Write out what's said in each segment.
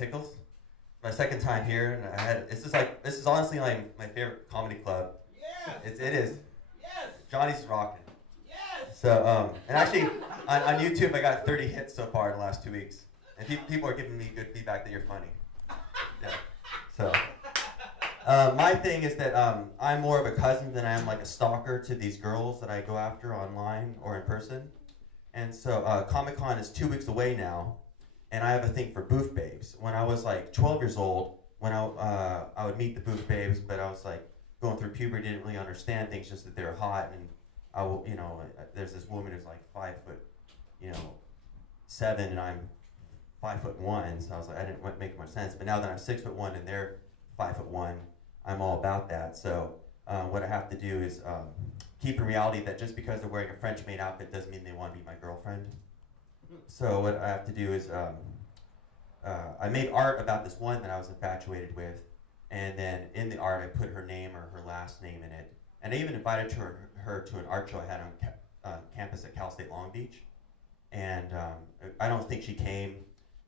Tickles. My second time here, and this is honestly like my favorite comedy club. Yes. It is. Yes. Johnny's rocking. Yes. So and actually on YouTube I got 30 hits so far in the last 2 weeks, and people are giving me good feedback that you're funny. Yeah. So my thing is that I'm more of a cousin than I am like a stalker to these girls that I go after online or in person. And so Comic-Con is 2 weeks away now, and I have a thing for booth babes. When I was like 12 years old, when I would meet the booth babes, but I was like going through puberty, didn't really understand things, just that they were hot. And I will, there's this woman who's like 5'7", and I'm 5'1", so I was like, I didn't make much sense. But now that I'm 6'1" and they're 5'1", I'm all about that. So what I have to do is keep in reality that just because they're wearing a French maid outfit doesn't mean they want to be my girlfriend. So what I have to do is I made art about this one that I was infatuated with, and then in the art I put her name or her last name in it. And I even invited her to an art show I had on campus at Cal State Long Beach. And I don't think she came.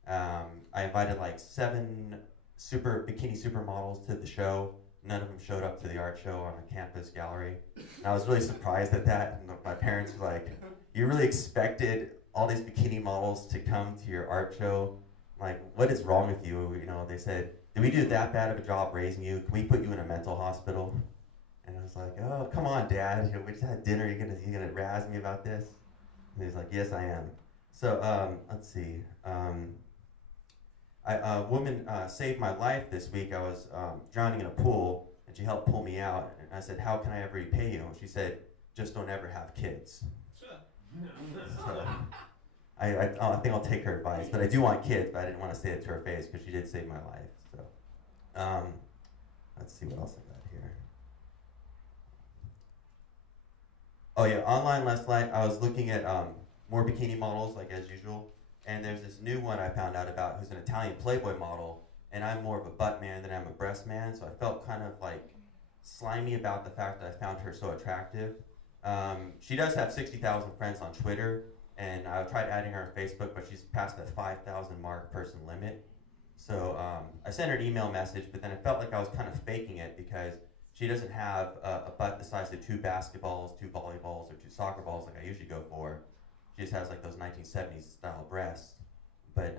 I invited like 7 bikini supermodels to the show. None of them showed up to the art show on the campus gallery. And I was really surprised at that. And my parents were like, you really expected all these bikini models to come to your art show? Like, what is wrong with you? They said, did we do that bad of a job raising you? Can we put you in a mental hospital? And I was like, oh, come on, Dad. We just had dinner. You gonna razz me about this? And he's like, yes, I am. So let's see. A woman saved my life this week. I was drowning in a pool, and she helped pull me out. And I said, how can I ever repay you? And she said, just don't ever have kids. So, I think I'll take her advice, but I do want kids, but I didn't want to say it to her face because she did save my life. So let's see what else I got here. Oh yeah, online last night I was looking at more bikini models, like as usual. And there's this new one I found out about who's an Italian Playboy model, and I'm more of a butt man than I'm a breast man, so I felt kind of like slimy about the fact that I found her so attractive. She does have 60,000 friends on Twitter, and I tried adding her on Facebook, but she's past that 5,000 mark person limit. So I sent her an email message, but then I felt like I was kind of faking it because she doesn't have a butt the size of 2 basketballs, 2 volleyballs, or 2 soccer balls like I usually go for. She just has like those 1970s style breasts, but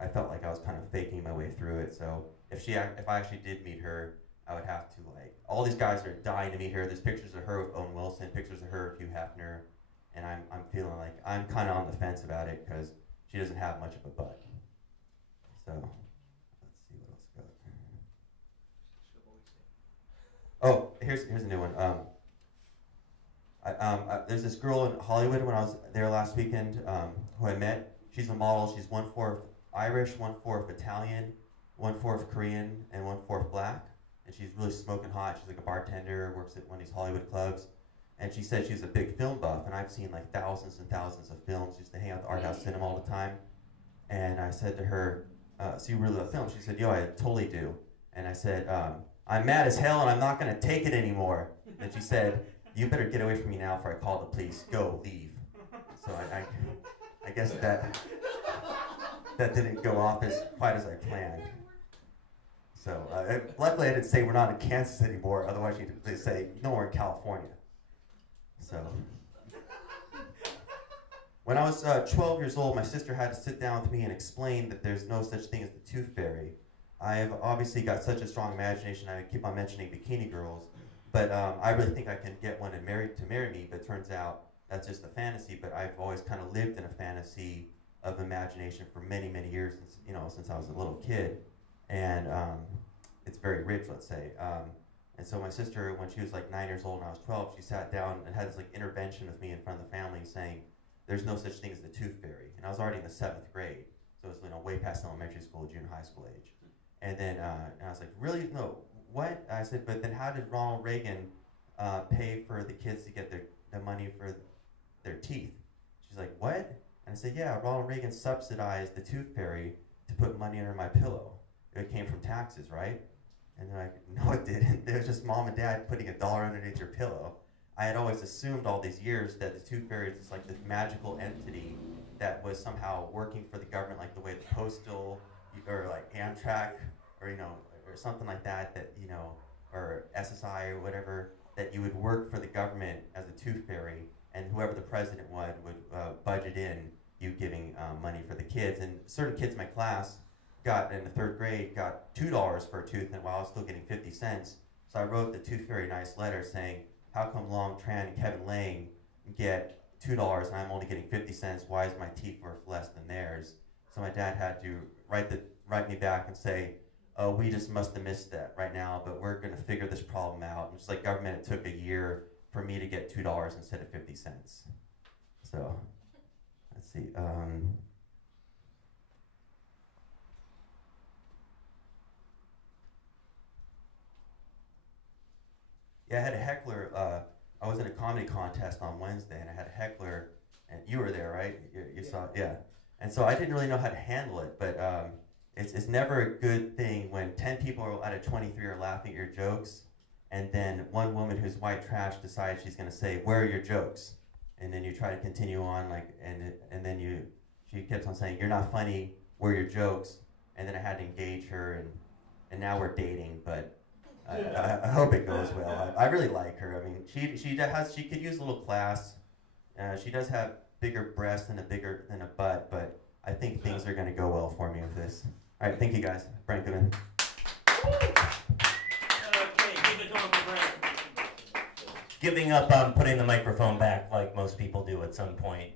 I felt like I was kind of faking my way through it. So if I actually did meet her, I would have to all these guys are dying to meet her. There's pictures of her with Owen Wilson, pictures of her with Hugh Hefner, and I'm feeling like I'm kind of on the fence about it because she doesn't have much of a butt. So let's see what else I got. Oh, here's a new one. There's this girl in Hollywood when I was there last weekend who I met. She's a model. She's 1/4 Irish, 1/4 Italian, 1/4 Korean, and 1/4 black. And she's really smoking hot. She's like a bartender, works at one of these Hollywood clubs. And she said she's a big film buff, and I've seen like thousands and thousands of films. She used to hang out at the art house cinema all the time. And I said to her, so you really love film? She said, yo, I totally do. And I said, I'm mad as hell and I'm not gonna take it anymore. And she said, you better get away from me now before I call the police. Go, leave. So I guess that didn't go off quite as I planned. So luckily I didn't say we're not in Kansas anymore. Otherwise they'd say, no, we're in California. So when I was 12 years old, my sister had to sit down with me and explain that there's no such thing as the tooth fairy. I've obviously got such a strong imagination. I keep on mentioning bikini girls. But I really think I can get one to marry me, but it turns out that's just a fantasy. But I've always kind of lived in a fantasy of imagination for many, many years, since I was a little kid. And it's very rich, let's say. And so my sister, when she was like 9 years old and I was 12, she sat down and had this like intervention with me in front of the family saying, there's no such thing as the tooth fairy. And I was already in the 7th grade, so it was way past elementary school, junior high school age. And then and I was like, really? No. What? I said, but then how did Ronald Reagan pay for the kids to get the money for their teeth? She's like, what? And I said, yeah, Ronald Reagan subsidized the tooth fairy to put money under my pillow. It came from taxes, right? And they're like, no, it didn't. It was just mom and dad putting $1 underneath your pillow. I had always assumed all these years that the tooth fairy is like this magical entity that was somehow working for the government, like the way the postal or like Amtrak, or or something like that, or SSI or whatever, that you would work for the government as a tooth fairy, and whoever the president would budget in you giving money for the kids. And certain kids in my class got, in the 3rd grade, got $2 for a tooth, and while I was still getting 50 cents. So I wrote the tooth fairy a nice letter saying, how come Long Tran and Kevin Lang get $2 and I'm only getting 50 cents? Why is my teeth worth less than theirs? So my dad had to write me back and say, oh, we just must have missed that right now, but we're going to figure this problem out. And just like government, it took a year for me to get $2 instead of 50 cents. So, let's see. Yeah, I had a heckler. I was in a comedy contest on Wednesday, and I had a heckler, and you were there, right? You saw it, yeah. And so I didn't really know how to handle it, but it's never a good thing when 10 people out of 23 are laughing at your jokes, and then one woman who's white trash decides she's going to say, where are your jokes? And then you try to continue on, and then she kept on saying, you're not funny, where are your jokes? And then I had to engage her, and now we're dating, but I hope it goes well. I really like her. I mean, she could use a little class. She does have bigger breasts than a butt, but I think things are going to go well for me with this. All right, thank you guys. Brent Goodman. Okay, keep it going for Brent. Giving up on putting the microphone back like most people do at some point.